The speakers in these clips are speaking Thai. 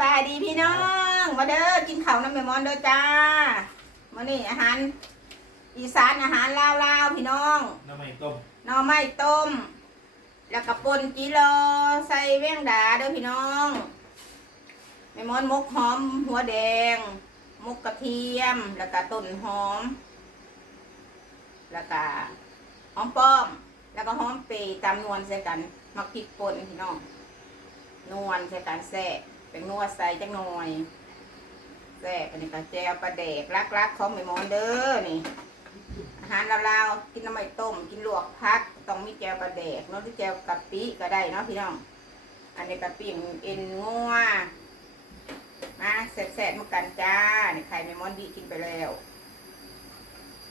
บายดีพี่น้อง มาเด้อกินข้าวน้ำแม่มอนเด้อจ้ามานี่อาหาร อีสานอาหารลาวลาวๆพี่น้องน้ำมันต้มหน่อไม้ต้ม แล้วก็ป่นจิโลใส่เว้งดาเด้อพี่น้องแม่มอนมกหอม หัวแดง มกกระเทียม แล้วก็ต้นหอม แล้วก็หอมป้อม แล้วก็หอมเปรย์ตามนวลใส่กันมักพริกป่นพี่น้องนวลใส่กันแซ่บ เป็นนวดใส่จังหน่อยแซ่บอันนี้ก็แจวปลาแดกรักๆของแม่มอนเด้อนี่อาหารลาวๆกินน้ำมันต้ม กินลวกพักต้องมีแจวปลาแดกเนาะที่แจวกะปิก็ได้เนาะพี่น้อง อันนี้กะปิเอ็นงัวมาแซ่บๆมากันจ้านี่ไข่แม่มอนดีกินไปแล้ว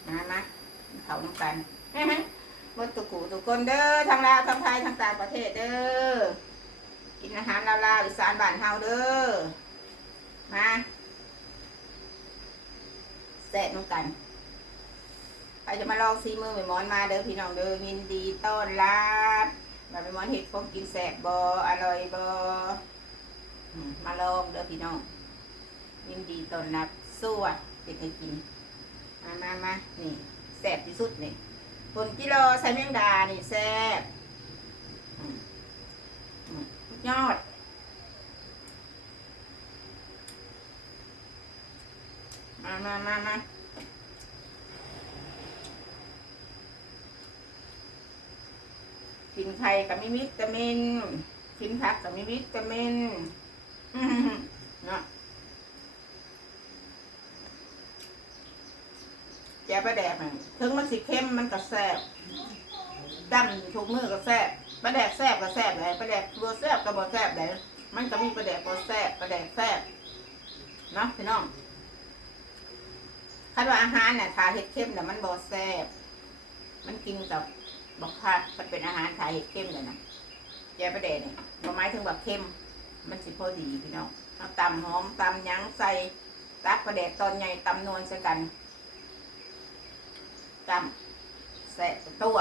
มามาเผาน้ำกันหมดตุกูทุกคนเด้อทั้งลาวทั้งไทยทั้งต่างประเทศเด้อ กินอาหารลาวๆอีสานบ้านเฮาเด้อมาแซ่บน้ำกันใครจะมาลองซีมือแม่หมอนมาเด้อพี่น้องเด้อยินดีต้อนรับแบบแม่หมอนเห็ดพวกกินแสบบออร่อยบอมาลองเด้อพี่น้องยินดีต้อนรับสวัสดีให้กินมามามานี่แสบที่สุดนี่ผลกิโลใส่แมงดานี่แซ่บ ยอด มามามามากินไข่กับมีวิตามินกินผักกับมีวิตามินเนาะแกประแดกมันถึงมันสิเข้มมันก็แซ่บดำทุกมือก็แซ่บ ประแดกแซ่บก็แซ่บเลยประแดกตัวแซ่บก็บ่แซ่บเลยมันก็มีประแดกบ่แซ่บประแดกแซ่บเนาะพี่น้องคันว่าอาหารน่ะถ้าเฮ็ดเข้มน่มันบ่แซ่บมันกินกับบอกค่ะมันเป็นอาหารขาเห็ดเข้มเลยนะแกประเดเนี่ยบอไม้ถึงแบบเข้ม มันสิพอดีพี่น้องเอาตำหอมตำหยั้งใส่ตักประเดดตอนใหญ่ตำนวลใส่กันตำใส่ตัว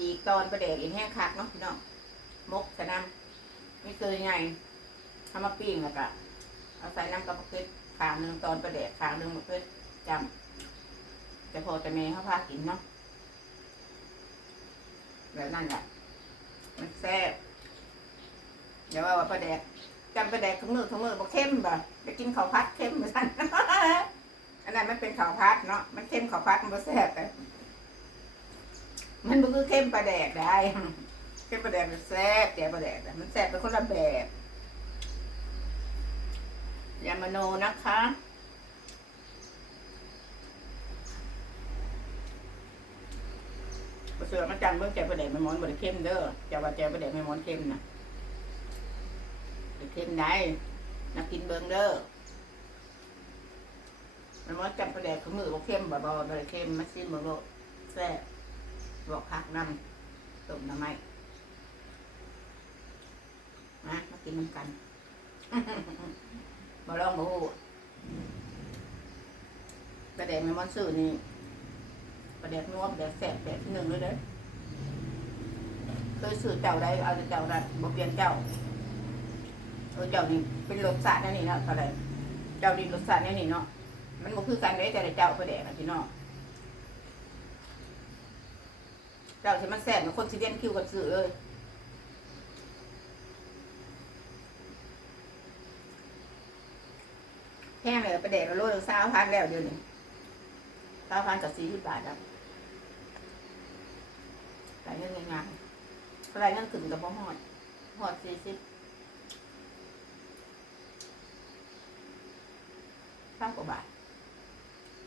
อีกตอนประเดดอีกแห้งคักเนาะพี่น้องมกใส่น้ำไม่เกยไงทำมาปิ้งแล้วก็เอาใส่น้ำกระเพาะขางหนึ่งตอนประเดดขางหนึ่งมะเขือจำแต่พอแต่แม่เขาพากินเนาะแบบนั้นแหละมันแซ่บเดี๋ยวว่าว่าปลาแดกจำปลาแดกทั้งมือทั้งมือบอกเข้มบ่ไปกินข้าวพัดเข้มเหมือนกันอันนั้นมันเป็นข้าวพัดเนาะมันเข้มข้าวพัดมันบ่แซ่บแต่ มันบ่คือเข้มปลาแดกได้ เข้มปลาแดกมันแซ่บแต่ปลาแดกน่มันแซ่บเป็นคนละแบบยามโนนะคะบ่เสือมาจังเบิ่งแจวประเด็ไม่มอนบ่ได้เข้มเด้อแจวว่าแจวประเด็ไม่มอนเข้มนะบ่ได้เข้มได้นักกินเบิ่งเด้อแม่มอนจับประเด็ขมือบ่เข้มบ่บ่บ่ได้เข้มมาซิมบ่โลแซ่บ บอกผักน้ำต้มน้ำไม้มามากินน้ำกันบ่ลองบ่ฮู้ประเด็ไม่มอนซื้อนี่ประเด็กนัวประเด็กแสบแบบที่หนึ่งเลยเด้อเคยสื่อเจ้าได้เอาแต่เจ้าได้บ่เปลี่ยนเจ้าเออเจ้านี่เป็นรสชาตินั่นนี่เนาะอะไรเจ้านี่รสชาตินั่นนี่เนาะมันบ่คือกันเลยแต่เจ้าประเด็กอะพี่น้องเจ้าที่มันแสบมันคนสิเลียนคิวกันสื่อเลยแห้งเลยประเด็กละโลละสาวพันแล้วเดี๋ยวนี้สาวพันกับสี่สิบบาทครับหลายเงินง่านหลายเงินขึ้นกับบ่ฮอดฮอดสี่สิบสามกว่าบาท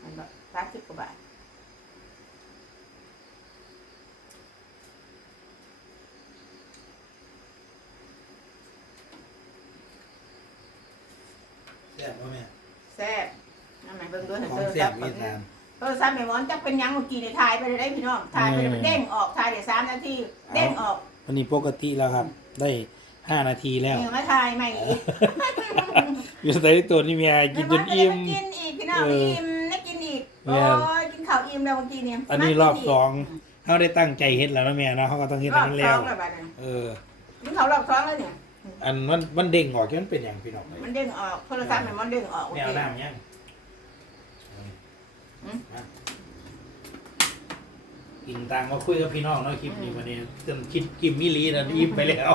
มันก็สามสิบกว่าบาท แซ่บป่ะแม่แซ่บนั่นไหนเบิ่งด้วยเห็นของเธอแซ่ซับบเวียดนามเออซับไม่มอนจักเป็นหยังเมื่อกี้ในถ่ายไปเลยได้พี่น้องถ่ายไปเลยมันเด้งออกถ่ายเดี๋ยวสามนาทีเด้งออกวันนี้ปกติแล้วครับ ได้ห้านาทีแล้วเออมาถ่ายใหม่อีกอยู่สไตล์ตัวนี้เมียกินจนอิ่ม กินอีกพี่น้องเอออิ่มได้กินอีกแม่ โอ้ยกินข้าวอิ่มแล้วเมื่อกี้เนี่ยอันนี้มากิรอบกสองเขาได้ตั้งใจเฮ็ดแล้วนะแม่เนาะเขาก็ต้องเฮ็ดรให้อบมันสแล้อวงแล้วบัดนี้เออ กินข้าวรอบสองแล้วเนี่ย อันมันมันเด้งออกจนเป็นอย่างพี่น้องเลยมันเด้งออกโทรศัพท์มันเด้งออกโอแนเควน้ำยังอืมมากินตังมาคุยกับพี่น้องเนาะคลิปนี้วันนี้จนคิดกิมมิลีนะอิ่มไปแล้ว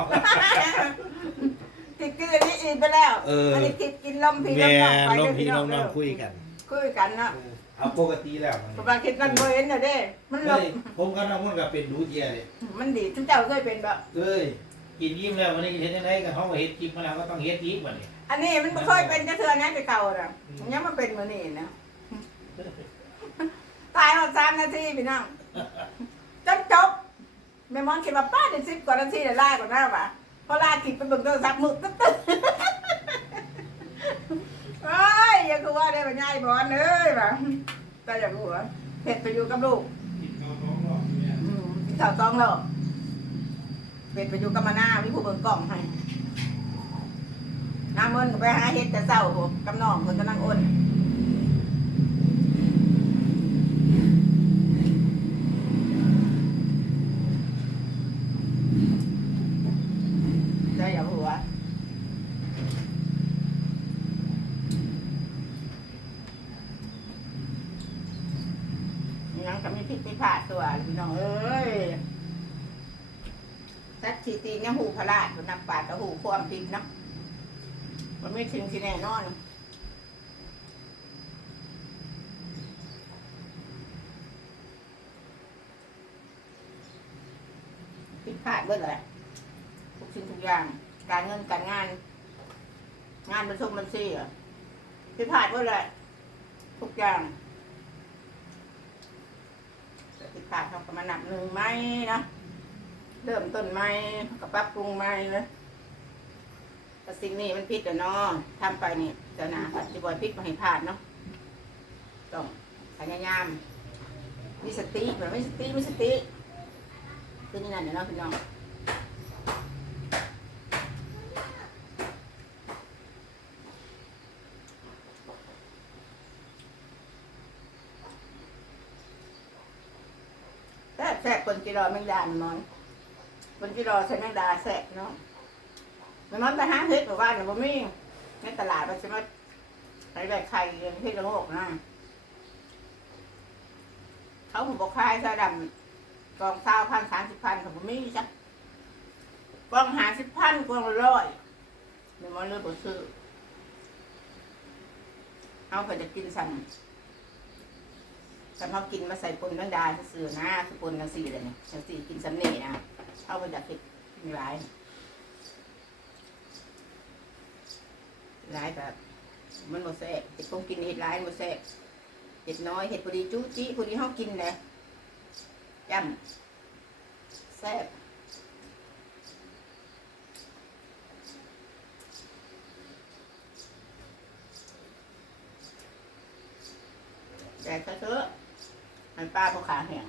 ติดกินอันนี้อีกไปแล้วเอออั นนี้ติดกินลมพี่แม่ลมน้องไปลมพี่น้องเด้น้องคุยกันคุยกันเนาะเออเอาปกติแล้วมันปกติกันบ่เห็นน่ะเด้ มันลเฮ้มยผมกับน้องมันก็เป็นดูเจียเลยมันดีทุกเจ้าเคยเป็นแบบเอ้ย กินยิ้มแล้ววันนี้เห็นยังไงกับเขาเห็ดคลิปมาแล้วก็ต้องเฮ็ดยิ้มวันนี้อันนี้มันบ่เคยเป็นจะเทื่อนั้นแต่เก่าน่ะมันยังมาเป็นมื้อนี้นะตายมา3นาทีพี่น้องจนจบแม่มอนคิดว่าป้าได้10กว่านาทีแล้วลากว่าหน้าว่ะพอลากคลิปไปเบิ่งโทรศัพท์มือตึ๊ดตึ๊ดเอ้ยอย่าคือว่าได้บ่ยายบอนเอ้ยว่ะแต่อย่ารู้ว่าเฮ็ดไปอยู่กับลูกอืมสาวต้องแล้ว เป็นไปอยู่กับมาหน้าวิผู้เบิ่งกล่องให้น้าเมินก็ไปหาเฮ็ดแต่เศร้าโหกับน้องคนกำลังอ้นได้อย่าหัวยังก็มีผิดมีพลาดตัวพี่น้องเอ้ย สักทีตีเนี่ยหูพลาดคนนักปาดกับหูความผิดเนาะมันไม่ถึงที่แน่นอนผิดพลาดเบิดเลยทุกสิ่งทุกอย่าง การเงินการงาน งานบรรทุกบัญชีอะผิดพลาดเบิดเลยทุกอย่างติดตามเขาก็มานับหนึ่งไหมนะ เริ่มต้นไหมก็ปรับปรุงไหมเลยแต่สิ่งนี้มันพิษอะเนาะทำไปนี่จะนาปฏิบัติพิษมาให้พลาดเนาะต้องพยายามมีสติแบบไม่สติไม่สติคือนี่นั่นเนาะพี่น้องแซ่แซ่บคนกิโลแมงดาหนอน คนกิโลใส่แมงดาแซ่บเนาะมันมันไปหาเฮ็ดหรือว่าเนี่ยบ่มีในตลาดมันจะมาใส่แบบไข่เฮ็ดละโงกนะเขาผมบอกขายซาดำกองเศร้าพันสามสิบพันเขาบ่มีจ้ะกองหาสิบพันกองร้อยมันมันเลยบ่ซื้อเอาก็จะกินสั่งสำหรับกินมาใส่ปนแมงดาซื่อๆนะคือปนกันสี่เลยเนี่ยจังสี่กินสำเนีนะ เอาไปจากเห็ดกินหลาย หลายแบบมันบ่แซ่บเห็ดคงกินเห็ดหลายบ่แซ่บเห็ดน้อยเห็ดพอดีจุ๊จี้พอดีเฮากินเลยย่ำแซ่บแต่ก็เถอะมันป้าพวกขาแห้ง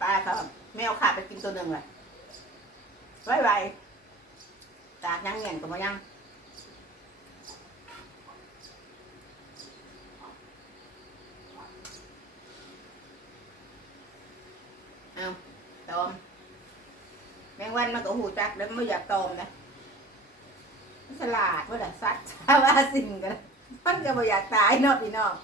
ป้าเขาแมวขาไปกินตัว หนึ่งเลยไว้ไว้ตากยังเงียนก็มายังเอาตอมแมงวันมันก็หูจักแล้วไม่อยากตอมนะฉลาดว่าแต่สัตว์ชาวาสิงกันมันก็บ่อยากตายนาะพี่นอง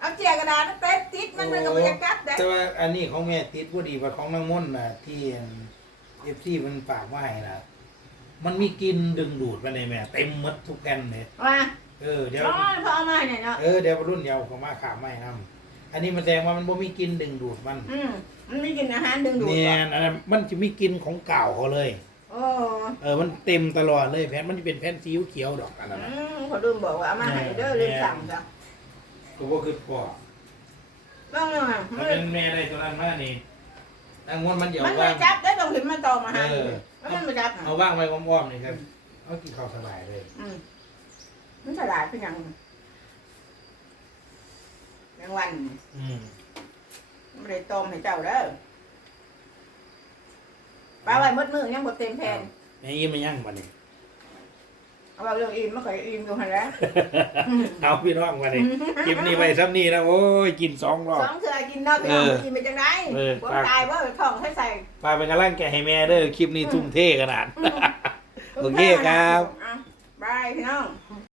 เอาเจียกระดาษเต็มติดมันมันก็บ่อยากกัดเด้แต่ว่าอันนี้ของแม่ติดพอดีว่าของน้องม่นน่ะ ที่เอฟซีมันฝากมาให้น่ะ มันมีกลินดึงดูดมาในแม่เต็มหมดทุกแผ่นเลยว่าเออเดี๋ยว อ๋อพอเอามาเนี่ยเนาะ เออเดี๋ยวรุ่นเดียวเขามาขาไม่นำอันนี้มันแสดงว่ามันบ่มีกลินดึงดูดมันอืมมันไม่กินอาหารดึงดูดเนี่ยหรอกอันนั้นมันจะมีกลินของเก่าเขาเลย โอ้เออมันเต็มตลอดเลยแผ่นมันจะเป็นแผ่นซีอิ๊วเขียวดอกอันนั้นอืน่ะมเขาลืมบอกว่าเอามาให้เด้อลืมสั่งจ้ะ ก็บ่คือพอต้องเลยถ้าเป็นแม่ได้ตัวนั้นมานี่นางม่วนมันเดี๋ยวมันไม่ว่างจับได้ต้องเห็นมันตอมาให้เออแล้วมันไม่จับเอาว่างไว้อ้อมๆนี่ครับเอากินข้าวสบายเลยอืมมันฉลาดเป็นหยังแมงวันอืมไม่ได้ต้มให้เจ้าเด้อปลาไว้หมดมือยังบ่เต็มแผ่นแม่ยิ้มมันยังบัดนี้ เอาเรื่องอิ่มไม่เคยอิ่มอยู่หันแล้วเอาพี่น้องมาดิคลิปนี้ไปซ้ำนี่นะโอ้ยกินสองรอบ สองเถื่อกินเนาะพี่น้องเออกินเป็นจังไงเออ ผมตายว่าท้องใส่ใส่ฝากเป็นกำลังใจให้แม่เด้อคลิปนี้ทุ่มเทขนาด โอเคครับ อะบายพี่น้อง